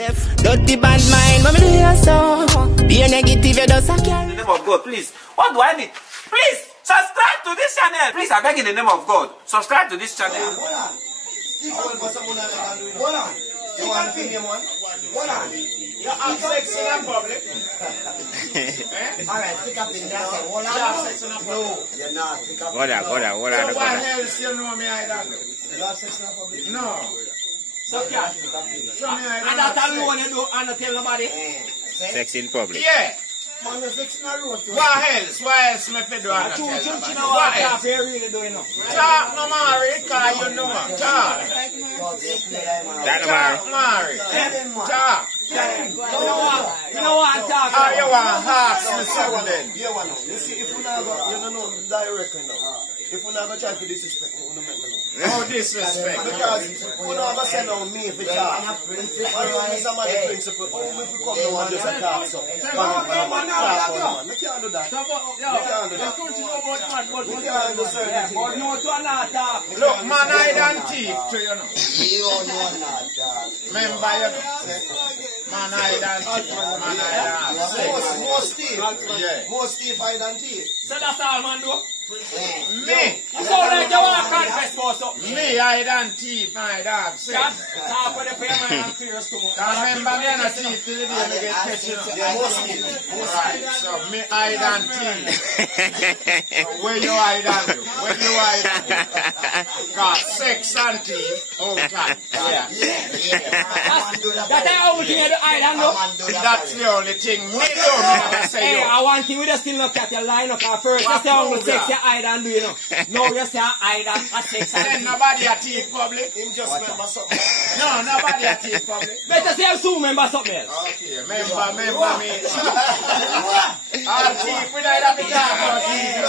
Dirty bad mind, but me do you so. Be a negative, you just a carry. In the name of God, please. What do I need? Please, subscribe to this channel. Please, I beg in the name of God. Subscribe to this channel. Hold on. You want to name one? Hold on. You have sex in public. Alright, pick up in there. Hold on. You have sex in public? No, you're not. Pick up. Go there. So why else you know me I don't know? You have sex in public? No. So cat. And that alone you don't want to tell nobody? Sex in public. Yeah. Why else? Why else me fi do that? What else? Talk no marry, cause you know. Talk. That no marry. Talk. You know what I'm talking about? You want to ask me something then? You see, if you not go, you don't know directly now. If you not go try to disrespect me, you don't make me know. Oh, disrespect. Because you not go send on me if it's talk. Why is somebody principle? Oh, if you come now and just talk so. You can't do that. You can't do that. You can't do certain things. Look, man, I don't teach to you know. You don't know that. Remember you man, I don't teach. Man, I don't. Most Steve. Most Steve, I don't teach. So that's all, man, do? Me. You sound like you want to confess for something. Me, I don't teach my dog. Talk for the payment and clear stomach. Remember me and I teach till the day me get catching up. Right, so me I don't teach. Where you I don't do? Where you I don't do? Got sex and teeth all time. That's the only thing you do, I don't know. That's the only thing. Me don't say Hey, you. I want you to still look at your line up at first. You say only sex I don't do, you know. No, you say I don't have sex and Then teeth. nobody a teeth public. Just remember something. No, nobody a teeth public. Better say soon, remember something else. Okay, remember me. All teeth, we don't have to talk about teeth.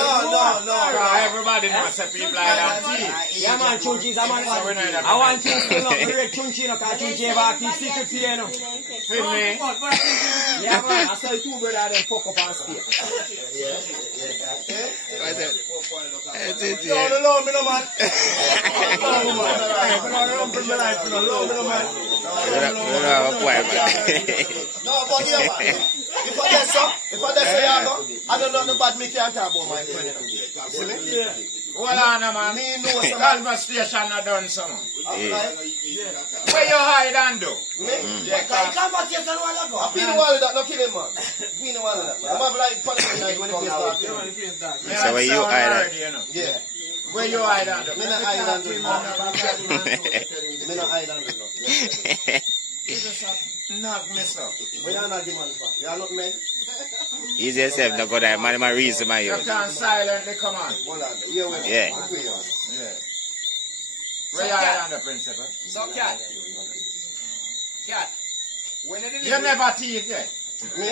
No. Everybody knows that people like that teeth. Yeah, man, Chunchi, I want you to still look great Chunchi, because Chunchi ever keep secret to you, know. Feel me? Yeah, man, I saw you two brothers them fuck up on stage. That's it, No, me no man. No, but here, man. If I get so, I don't know about me can't talk about my friend. See me? Hold on, man. Me know some conversation I done some. Where you hide and do? Me? Yeah, conversation while ago. I feel the wall of that, no killing man. Feel the wall of that. I'm have like punishment when the place starts. So where you hide and? Yeah. Where you hide and do? Me not hide and do. Me not hide and do. Knock me so. We don't knock the man for. You are not me. Easy yourself, no go there. Man, my reason, my You can't silently come on. Hold on. Here we go. Yeah. Where you hide and the principal? So, Cat. When did You never teeth yet. Me?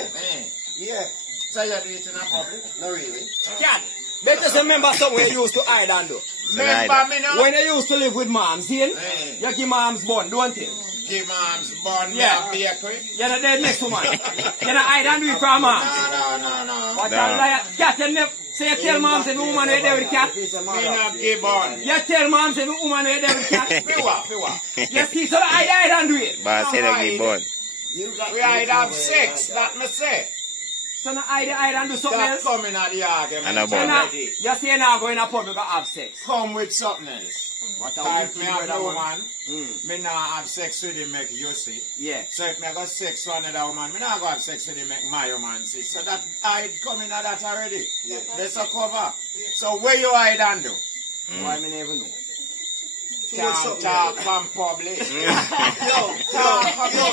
Yeah. So you do it in a public? No really. Cat, better remember somewhere you used to hide and do. Remember me now? When you used to live with moms, see? You give moms bun, don't you? Give mom's bun, Yeah. bakery. You're not dead next woman. You're not hide and do it from moms. No. What a liar. Cat, you never say you tell moms every woman where there with cat. Me not give bun. You tell moms every woman where there with cat. Piwa. You see, so hide and do it. But I said I give born. We hide have sex, that me say. So now hide and do something That else. come in at the argument. And a So bun. now, you say now go in a public and have sex. Come with something else. What a If me wicked have word, no woman. woman, me not have sex with him make you see. Yeah. So if me got sex with another woman, me not go have sex with him make my woman see. So that hide coming at that already. There's a cover. So where you hide and do? Why me never know? Can't talk from public. Yo,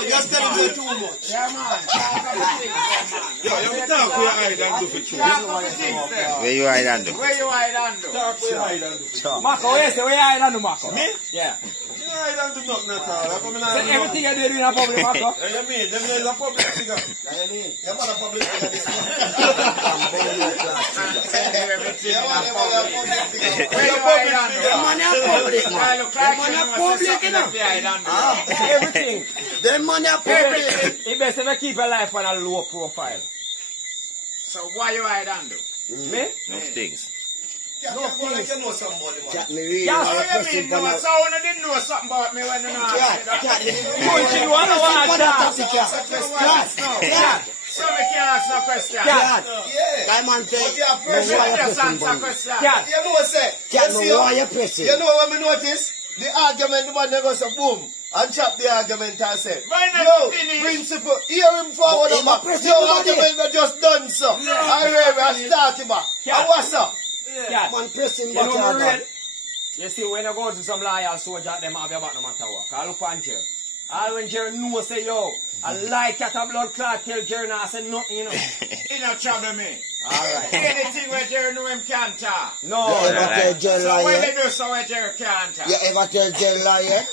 you're telling me too much. Yeah, man. Yo, you talk where I don't do for true. Where you hide and do? Where you hide and do? Talk where I don't do for true. Marco, where you say? Where you hide and do, Marco? Me? Yeah. I don't do nothing at all. So everything you do in a public, Marco? You mean? Them is a public figure. You mean? You're not a public figure. Everything in a public. Where you public figure? Money are public, man. Everything. Them money are public. It best if you keep your life on a low profile. So why you hide and do? Me? No things. Like you know somebody, man. Cat, me really Yeah, want to what press you him mean? for No, now. so you didn't know something about me when you know. Cat, me Punch you, I don't want to Cat. So me can't ask no question. Cat. Yeah. That man say, But yeah, no, why you Just pressing answer for me? question. Cat, You know what say? cat, You see, no, why you pressing? you know what me notice? The argument, the man they go say boom and chop the argument and say, Why not yo, finish? principle, hear him forward But and back. him a press Yo, everybody. argument that just done so. I start him back. Yeah. And what's up? Cat, man pressing You back know hard. me real? You see, when you go to some loyal soldier, them have your back no matter what. Call up on Jerry. All when Jerry know say, yo, I like cat a blood clot, tell Jerry now, I say nothing, you know. He not trouble me. Alright. Anything where Jerry know him can't talk. No, You ever tell Jerry So when lie? we do so where Jerry can't talk. You ever tell Jerry lie?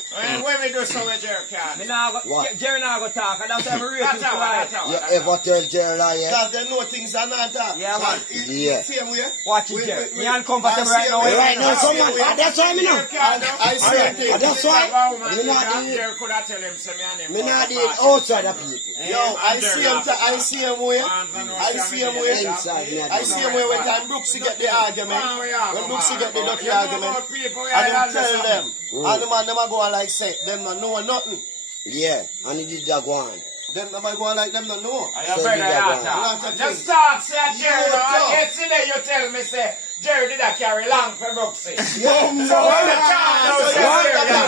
When we do so where Jerry can't. me nah go, What? Jerry now go talk, and that's why I'm real That's to how, lie. that's how. You ever tell Jerry lie? Because they know things are not that. Yeah, man. Yeah. Same way. Watch it, Jerry. Me uncomfortable right now. Right now, someone, that's why me know. I see a thing. That's why me not Jerry could have tell him say me and him. me not deal outside of people. Yo, I see him way. I see him way. Inside me, I see him way when time Brooksy get the argument. When Brooksy get the dirty argument. And him tell them. And the man them a go on like say, them not know nothing. Yeah, and he did that go on. Them a go on like them don't know. I am very hard. Just start say Jerry now. Get in there, you tell me say Jerry did that carry long for Brooksy. So when the child now say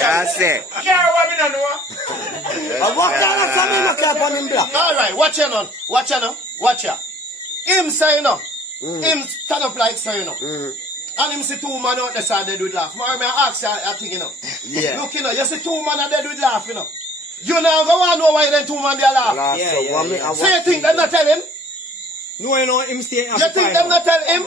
Yeah, say. Jerry what me don't know. And what kind of family make up on him black? Alright, watch ya now. Watch ya now. Watch ya. Him say no. Him stand up like say no. And him see two man out there side they do it laugh. More me ask you a thing, you know. Yeah. Look, you know, you see two man out there do it laugh, you know. You now go on know why them two man they laugh. Last Yeah, so yeah, what me- yeah. I So you want think them not tell him? No, you know, him stay You think them not tell him?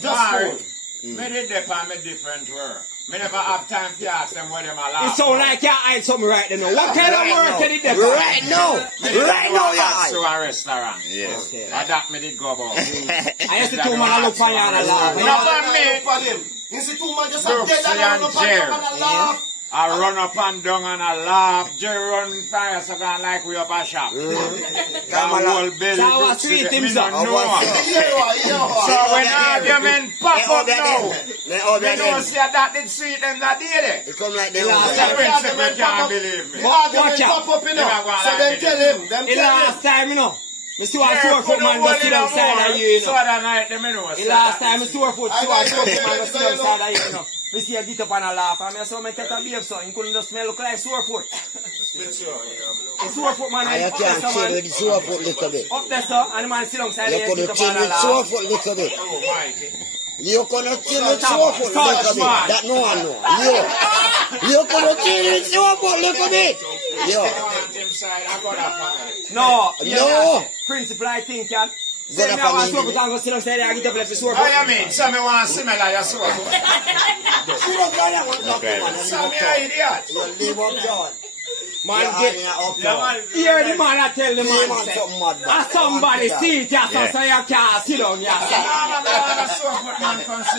Just Sorry. fool. Me did depend me different work. Me never have time to ask them where them are It laugh. sound like you hide something right there now. What kind of work did it there? Right now, right now, To yeah. a restaurant. Yes. Okay. And that me did go about. I used to two man look for you and I laugh. Not for me. For him. You see two man just Brooksy dead and and up and laugh. I run up and down and I laugh. Jerry run fire so can like we up a shop. That whole belly So I was Brooksy, sweet me him, don't sir. know. So when argument pop up now, They all me that know them. say that did sweet them that did it. It come like they Yeah, all The that. principle can't believe me. The argument Watch out. pop up, you know. Them a go So like then me. tell him. Them The tell him. last time, you know. Me see what Jerry sore foot couldn't man go hold sit it no outside of you, you more. So know. that night, them know. The last time me sore foot, see what sore foot man go sit Jerry, outside of you, you know. Me see you get up and a laugh, and me saw me take a beef so you couldn't just smell look like sore foot. The sore foot man, And you up there, can't so, chill man. with the sore foot little bit. Up there, so, and the man sit outside You there, could get have up chill and a with laugh. sore foot little bit. Oh, mighty. You could have chill with sore foot little bit. That no one know. You could have chill with sore foot little bit. Yo. No, No. Principle, I think, yeah. Go Say to me, I want family. sore foot and go sit outside there and get up like the sore How foot. you mean? So me want similar your sore foot. So me a idiot. You live up John. Man, Yeah, get, yeah, up Yeah, John. man. hear the man I tell the Yeah, man, man, say, something mad, man. and somebody see it, yeah, Yeah. so you can't sit down, yeah.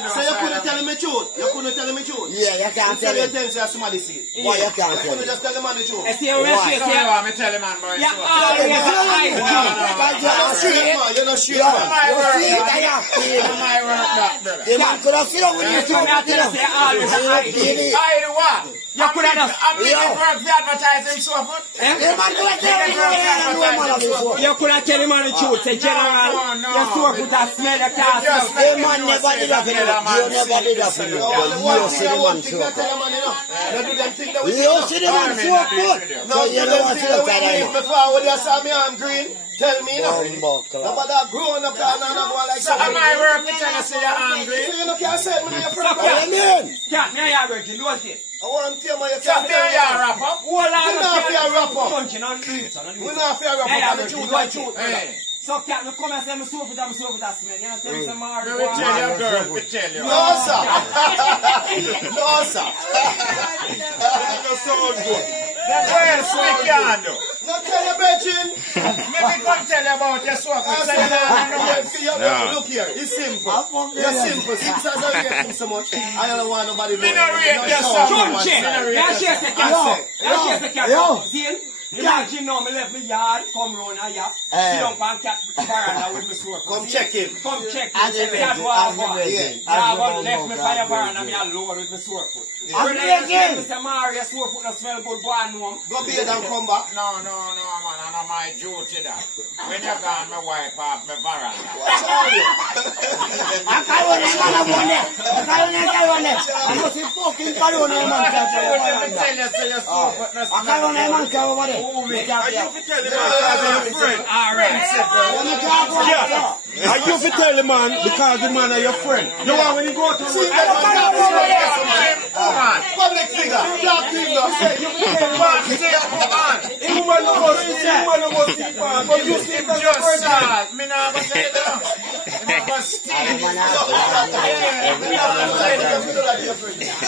So you couldn't tell him the truth. You couldn't tell him the truth. Yeah, you can't Instead tell you him. tell somebody see it. Why you can't You tell couldn't him? just tell the man the truth. I see how Why? she So say, me want me tell him man boy. yeah, sore. always Yeah, hide yeah, the yeah. truth. You're not straight, man. You're not straight, Yo, man. My you work, see it, man. I have pain. My work that brother. The man could have sit down with you So me I tell you, say, always hide the truth. I do what? You could have just, I'm making Yo. work to advertise him sore foot. The man could have tell you man of his work. you could have tell him on the truth, say, general, no. your sore foot has smell, you can't Just smell. The man never did that for you. You never did that for you. You see the man thing that sure. tell the man, you know. You do them thing that we You see the man sure good. So you know what you look at him. Before when you saw me arm green, tell me, you know. Buckler. Nobody that growing up and not go like So am I work to tell you say you're angry? So you know, can't say it, man, you're What proud. you mean? Cat, me and you working, do it. I want to tell you, you So can't there you tell me. wrap up. Hold on, We not fear wrap up. punching on the so We're not fair up, Yeah, but the yeah, truth but is truth. Hey, So, cat, me come and say, me sore foot and smell, you know, tell me some more. we will tell you, girl, we tell you. No, sir. No, sir. That's what else we can do. Not tell you, Virgin. Maybe come tell you about your sore foot. So you don't know. No. Look here, it's simple. You're simple. Since I rate him so much, I don't want nobody Me knowing. no rate No your show, son. no Punch it. one say. Yeah, she has the cat. Yeah, she has the cat. Yo. See? Imagine now, me left my yard, come round here, sit down on cat veranda with my sore foot. Come check him. Come check As him. the Cat bed, walk as the one. bed. Yeah, but left me fire veranda, me alone with my sore foot. As the bed. Mr. Mario, sore foot, no smell good, go and know him. Go bed and come back. No, man, I know my duty that. When you're gone, my wife off my veranda. What's all you? And you fi tell the man because the man are your friend. You want when you go to Public figure. Black figure. the woman no go see the woman no go see man, but you see him as your friend. Me not gonna say that. Me not gonna steal.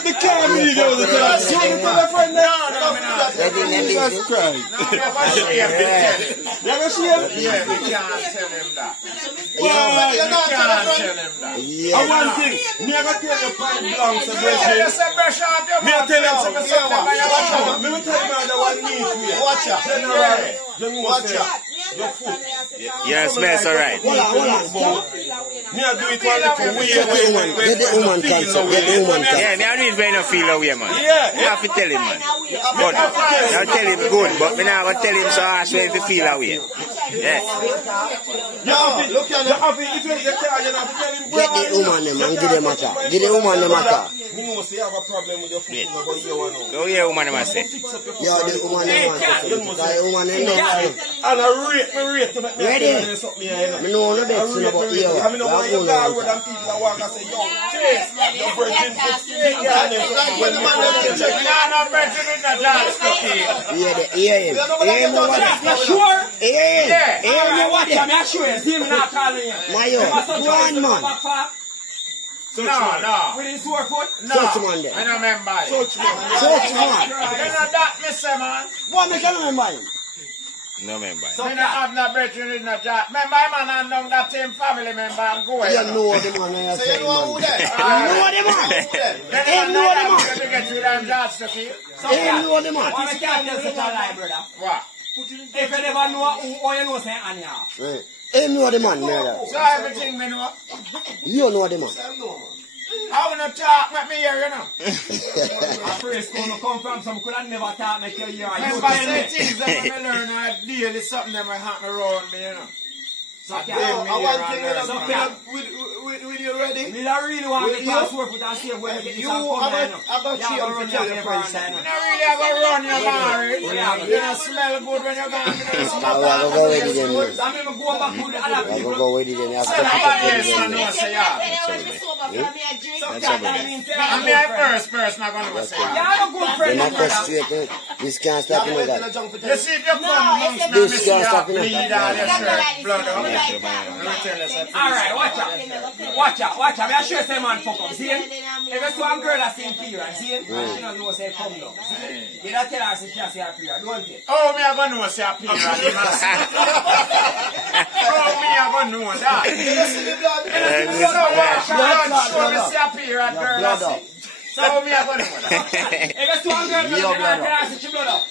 They can't believe you the time. You want to tell a friend that? No, me not. Jesus Christ. No, me not gonna steal. You ever see him? Yeah, we can't tell him that. Why? We can't tell him that. And one thing, me I gotta tell you point blank, so Just a brush off your me I tell mouth. you, me will tell you that one need to you. Watch out. General, you know Watch say, out. your foot. Yeah, smells alright. Hold on. Me I do it for the way Get the woman cancer. Get the woman cancer. Yeah, me I do it when I feel away, man. Yeah. You have to tell him, man. But I'll tell him good, but me not gonna tell him so harsh when he feel away. Yeah. No, look at the if you tell you not to tell him. Get the woman them and give them a talk. Give the woman them a talk. Me know say you have a problem with your foot, but you want to. Go here, woman, I say. Yeah, the woman them a talk. The woman them know. And I rate to make me Ready? something here. Me know no bet you about you. I mean, when you go road and people that walk and say, yo, your virgin foot, when the man them check Me not virgin with the dance cookie. Hear him. Hear him over there. You sure? Hear him. Yeah. Hear him over Watch there. him, I sure is him not calling you. Mayo, go on, man. No. With his sore foot. No. Touch man there. I don't remember it. Touch man. You know that, me say, man. What make you remember him? No, member. Me not have no brethren in the job. Remember, man, and know that same family member and go away. You know the man and you So say you know who man. there? You know the man. Then know the man. to get rid of that stuff here. You know the man. Why can't tell such a lie, brother? What? If you never know who or you know say Anya. He know the man, murder. So everything me know. You know the man. I wanna talk, make me hear, you know. I first come from some could have never talk make you hear. You Remember, tell say me. things that when I learn I deal is something that might happen around me, you know. So I want thing with you ready? Me don't really want to pass work with and see when we get this You and come have down. a cheer to tell your friends. You don't really have a run your marriage. You don't smell good when you're gone. You don't smell I go with it then. I mean, go back to the other I people. go with it then. You have to Say pick that up yes, I the know, say yeah. That means I'm the first person I'm gonna say you yeah. have a good friend, They're not brother. frustrated. This can't stop me like that. You see, if you come amongst me, This me see can't you stop me. bleed all your shirt, blood up. Let me tell you something. Alright, watch out. Me I sure say man fuck up, see him? If it's one girl that's in period, see him? And she don't know say come down, see? You don't tell her she can't see her period, don't you? Oh, me I gonna know say a period, you must see. Oh, me I gonna know that. So blood show me see a period, girl, I see. So me I gonna know that. If it's one girl, you don't tell her she blood up.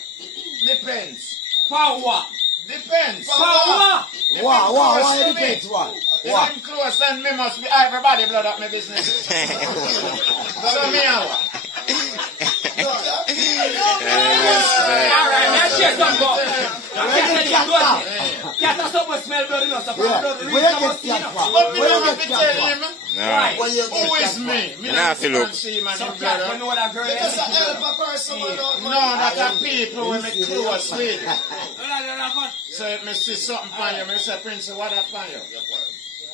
Depends. For what? Depends. For what? Why it depends? Why? If I'm close and me must be everybody blood up my business. So me I what? Alright, man, share some go. Cat has so much smell blood in us, so blood reach us, you know. But me don't have to tell him. Right. Who is me? Me Nah, not Philip. see man So in cat, blood we up. know that girl is Just a help a person. No, that are people when me close with. So if me see something for you, me say, Prince, what that for you?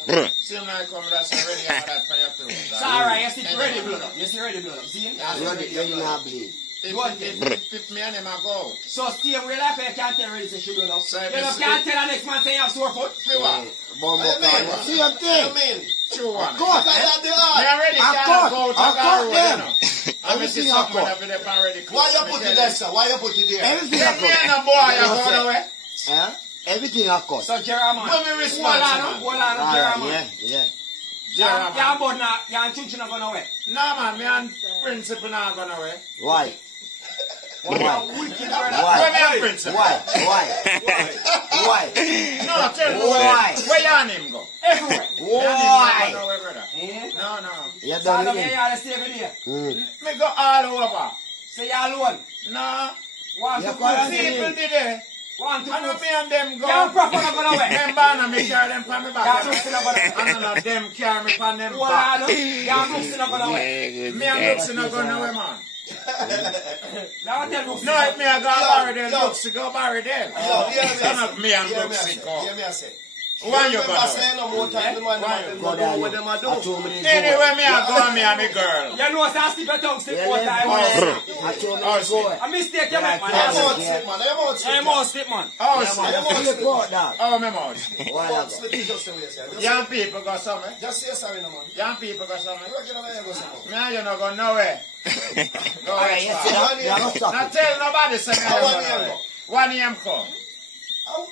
Bruh. See him now come that's already have that for your clothes. So alright, you see ready blood up. You see ready blood up, see? You not bleed. If me and him a go. So stay where like you can't tell ready say she blood up. So You know, can't tell the next man say you have sore foot. Me what? See your thing. True one. Court. Me already can't go to the road, you know. I'm going to see something over there already close. Why you put it there, sir? Why you put it there? Everything If me and a boy are going away. Everything are cut. So Jeremiah, When we respond, hold on, Jeremiah. Yeah. Yeah, but now, you're church not going away. No man, me and principal not going away. Why? Why? Wicked brother. Where me a prince? Why? No, tell me Why? where your name go? Everywhere. Why? No, where, brother? Eh? No. You So done I'm it. here to stay with you. Me go all over. Say you alone. No. Want You to can't cook. see People did it. Want to I know cook. me and them go. Young proper not gonna wait. Them banner me carry them from me Young back. Brooks not gonna wait. I know them carry me from them What back. I do? Young Brooks not gonna wait. Me and Brooks not go nowhere, man. Now I tell Brooks. No, if me I go bury them, Brooks go bury them. Yo, hear me Son a of me and Brooks say. go. Hear me a say. Why you remember go saying no more time the man them Go do down. what them a do. I told me Anyway, me I go and me and me girl. You know say I sleep at tongue sleep Yeah, four let times. go. I told me to go. A mistake you make, I man. mouth slip, man. I mouth slip. I'm all sleep, man. Oh, I shit. slip out that. Oh, me mouth. Why Mouth not? slip is just the way it's said. Young people go somewhere. Just say sorry no man. Young people go somewhere. Regular way you go somewhere. Me and you not go nowhere. Go Alright, you see that? You don't stop Now it. tell nobody say me How I one go name nowhere. go? One name come. Come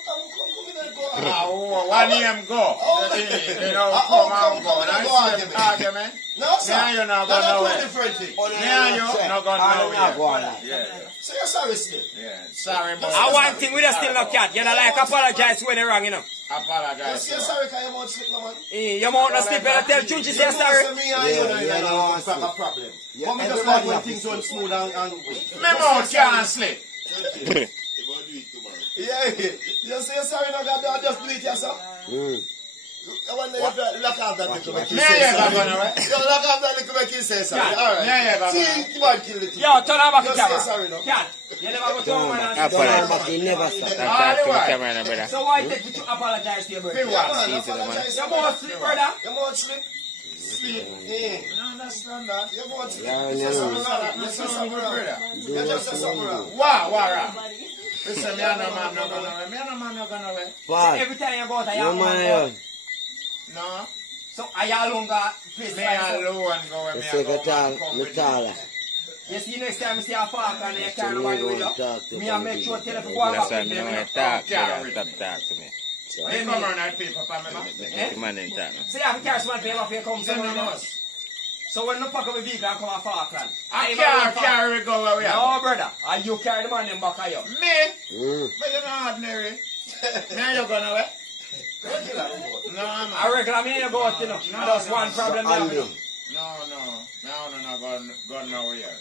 in and go. Oh, one name go. You know, How come and come go. in and go Now argument? argument. No, sir. Me and you not go That's nowhere. two different things. Me and you not go I'm not going nowhere. there. Yeah, So you're sorry still. yeah. Sorry, but I one thing we just still no cat. You know like apologize when you wrong, you know. You apologize. say sorry because your mouth slip no man. Your mouth not sleep, you tell truth, you say sorry. Me and you know Yeah, you no, know I it's a see. problem. Yeah, But me just everybody like when have things to run smooth and good. Me mouth can't sleep. Yeah, you say sorry no God, just do it yourself. I wonder if you lock off that little bit. Me and you not go nowhere. You lock off that little bit, you say sorry. Yeah. Alright. Yeah, See, you might kill the thing. Yo, turn on back the Just say camera. sorry no. Cat, you never go to a man and say Don't sorry. worry about it. Never stop. Talk to the camera now, brother. So why take you to apologize to your brother? Me what? Man, Easy, man. apologize. Your mouth sleep, brother. Your mouth slip. Sleep. Yeah. No, understand that. Your mouth slip. Yeah, You yeah, say yeah. something wrong. You Me say son of something a wrong. brother. You just say something wrong. Wah. Listen, me and no man not go nowhere. Me and no man not go nowhere. Paul, Every time you go out, no you man have alone. No. So are you alone got place Me by yourself? alone go where The me I go. secretary, Come me with taller. me. You see next time you see a park and you So can't me nobody go with and talk to you. Me I make sure tell you to go That's back why with I them. don't you want to know. talk, brother. Stop talk to me. Me come around and people for me, man. Let the man in talk now. So you have to carry someone paper for you come Send somewhere them else. us. So when you pack up a vehicle and come to Falkland, I can't carry go where we are. no brother, and you carry the man them back of you. Me? But you're not ordinary. Me and you go nowhere? No, I man. regular me you go out, you know. That's one problem there. You know. No, go nowhere.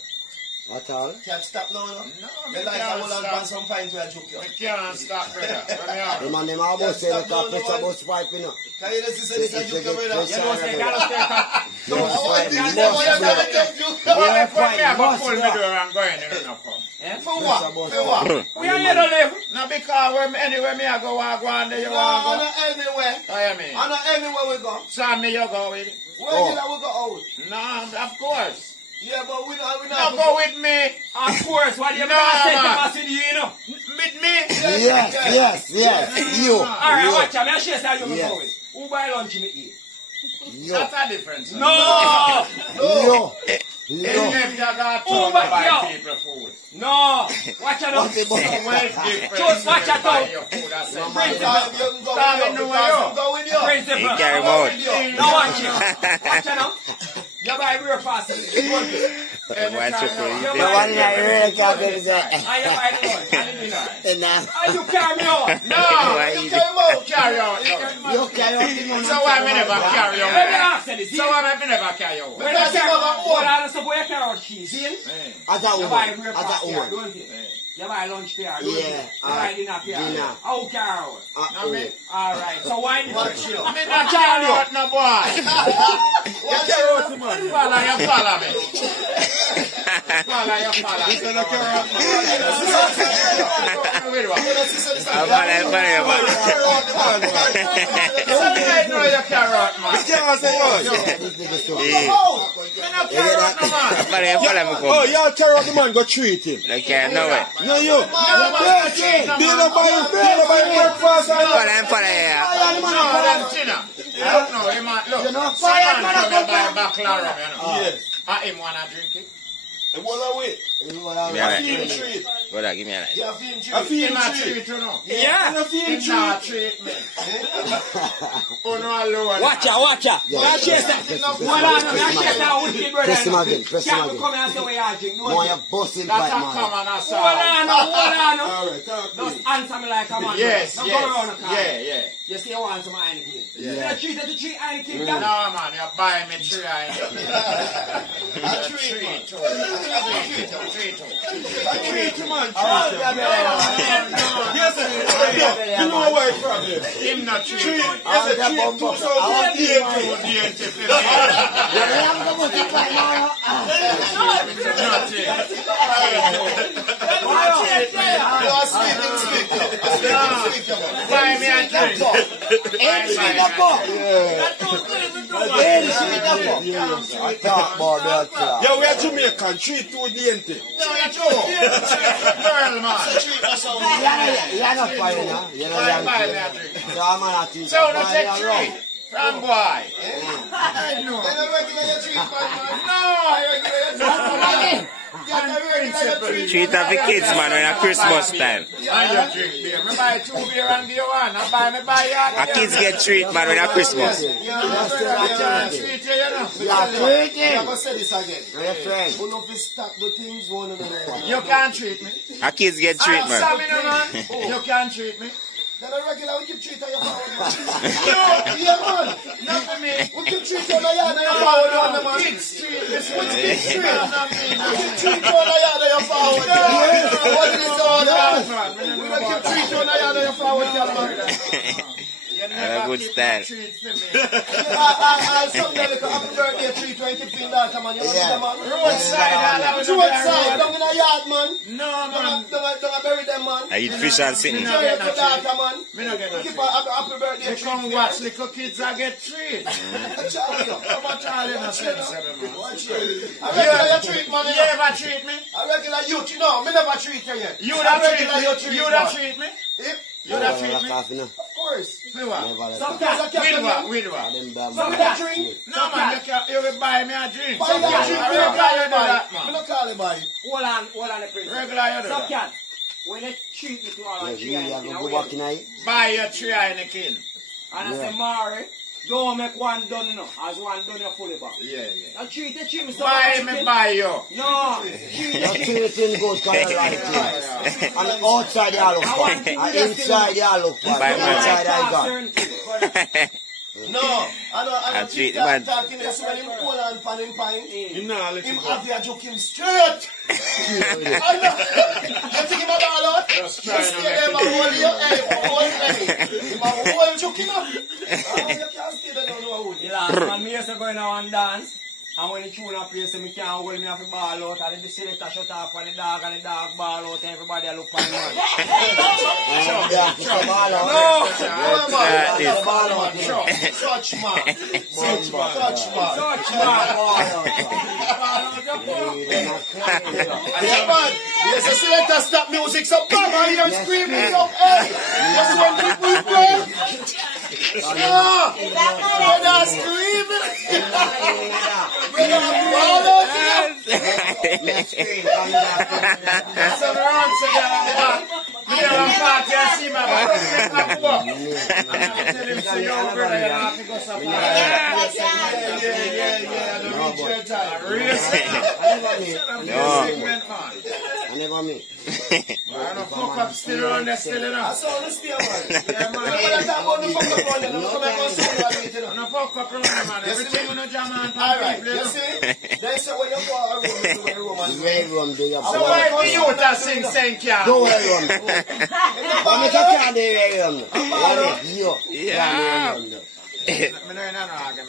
What all? Can't stop now, no? No, me They like I can't will have stop. some pint where I joke you. Me can't stop, brother. Where me are? The man them all bus say they can press a bus pipe, you know. Can you just say this is joke, brother? You know, say, gotta stay calm. No, I want pipe this, must I want go. to joke. Well, Yeah, if me have a must pull me go. door and go in, you don't come. Eh? For what? For what? We are here to live. No, because anywhere me I go, I go and there you No, want to go. not anywhere. Oh, you mean? Not anywhere we go. So me you go with? Where did we go out? No, of course. Yeah, but we not. No, go with me. Of course, what you No, say to man. us in you, you know. With me. Yes, you. Alright, watch out, I'm sure say you Yes. go with. Who buy lunch in the eat? You. That's a difference. No! You. Even if you got Oh, to but buy yo. people food. No! Watch out, What's the no. bus? So where's difference? Just watch out, buy though. your food and say, Principle. You can go Stop with it, you. no, Because yo. I'm going with you. Principle. He carry I'm going mouth. with you. No, watch it. Watch out now. You buy real fast. It's good. Watch it for you. The one that really can't be there. And you buy the lunch. And you do that. Nah. And you carry me on. No, Why you you- carry out. Carry out. no. You carry out the money. So why me never carry Let me out? ask you this. So why me never carry out? When I carry what are the stuff where you carry out cheese? See? Eh, As a You buy woman. real As fast a here, woman. don't you? eh. You buy lunch there, don't you? Yeah, You buy dinner here. dinner. How carry out? Now me, Alright, so why did you? me not carry out no boy. You carry out the money. Follow you follow me. Follow you follow me. You not carry out no boy. I'm funny, man. Carry out the money. I know you carry out man. This nigga so. Me not carry out no man. Funny, follow me, Oh, come. y'all carry out the man, go treat him. They can't know it. No, you. No man, They don't buy breakfast and Follow here. no, that's China. No, he might look. Someone come and buy a back lara, you know. Yes. And him wanna drink it. It was away. Give me a Film light. treat. Brother, give me a light. Yeah, film treat. A film Not treat. treat, you know. Yeah. A film Him not treat. treat me. Oh, no, alone. Watch ya, watch ya. Yeah. Chase that. Hold on, I chase that wicked brother. Press him again, press him Can't again. come here and say what you drink. Boy, you're busting That's pipe, a man. common assault. Hold on, hold on. Alright, talk to me. Just answer me like a man. Yes, Don't go around the yes. car. Yeah. You say you want some Heineken. Yeah. You treat the treat Heineken, No, Dan. man, you're buying me three. Treat you, man. Yes, you know why it's problem. Him not treat. Treat. I Yes, want that treat bumper. I want the Buy me a drink. I talk about that. Yeah, we are Jamaican. Treat too dainty. Girl, man. You're not fine, huh? You're not Buy me young. a drink. So I'm not teaching. So, no take treat. From boy. I know. Treat of the kids, man, when a Christmas time. I drink beer. I buy 2 beer and give you one. I buy A kids get treat, man, when a Christmas. treat you, you know. You're treating. I'm going to say this again. My friend. Who know if you stop the things one and another? You can't treat me. A kids get treat, man. Stamina, man. You can't treat me. Then a regular, we keep treating your power, man. Yeah, man. Not for me. We keep treating your yard and your power, man. Kids treat. What's kids treat? We keep treating your yard and your power. What is this all about? We don't keep treating your yard and your power, man. A good style. I some like a happy birthday treat when you feel that, man. You know, man. Roadside, down in a yard, man. No, man. Don't bury them, man. I eat fish and sitting. Enjoy your daughter, man. Me not get no Keep treat. a happy birthday They treat. come watch little kids I get treat. Come on, Charlie, no sense, man. I regular you treat, man. You ever treat me? I regular you, you know, me never treat you yet. You I that regular treat me? You that treat me? You that treat me? Of course. Me what? Sometimes. With what? Sometimes drink. No, man, you will buy me a drink. Buy me a drink. Regular you do that, I man. don't call it by. Hold on the prince. Regular you do that. Sometimes. When they treat me to all and treat You me, go back in here. Buy your three in the kin. and I say, Mari, don't make one done, you know. As one done, you're fully back. Yeah. Now treat me so Buy much, me, kid. buy you. No. You're treating good because you like it. And outside you look fine. And inside you look fine. Bye, man. Inside I got. No, I I treat man. talking to so him hold on pan him pint. You know, let Him him have your joke him straight. I know. You think him a ball out? Just You try stay to there, make man, hold your head, hold head. Him a hold joke him up. You can't stay there, don't know The last man, me used to go in and dance. And when the tune up place, me can't hold me off the ball out. And the selector shut off and the dog ball out. And everybody look for the man. Touch man. Yeah, man. Yes, the selector stop music, so bam, I hear him screaming up, hey. That's when people play. Ah, brother screaming. Brother ball out here. Some wrong together. Me and party, I see my brother. I'm tell him, say, yo, brother, you have to go somewhere. Yeah. I don't reach your time. Real segment, man. I never meet. I don't fuck up still around there, still enough. That's all the steer, man. Yeah, man. I talk about the fuck up on you, no come and say you are meeting. I don't fuck up around there, man. Everything we no jam on All right, people, you see? They say when you go a room, you do a room and The way run do your So boy. why the youth that sing Senkia? Do way run. When you can't do way run. You. Yeah. I know you're not arguing.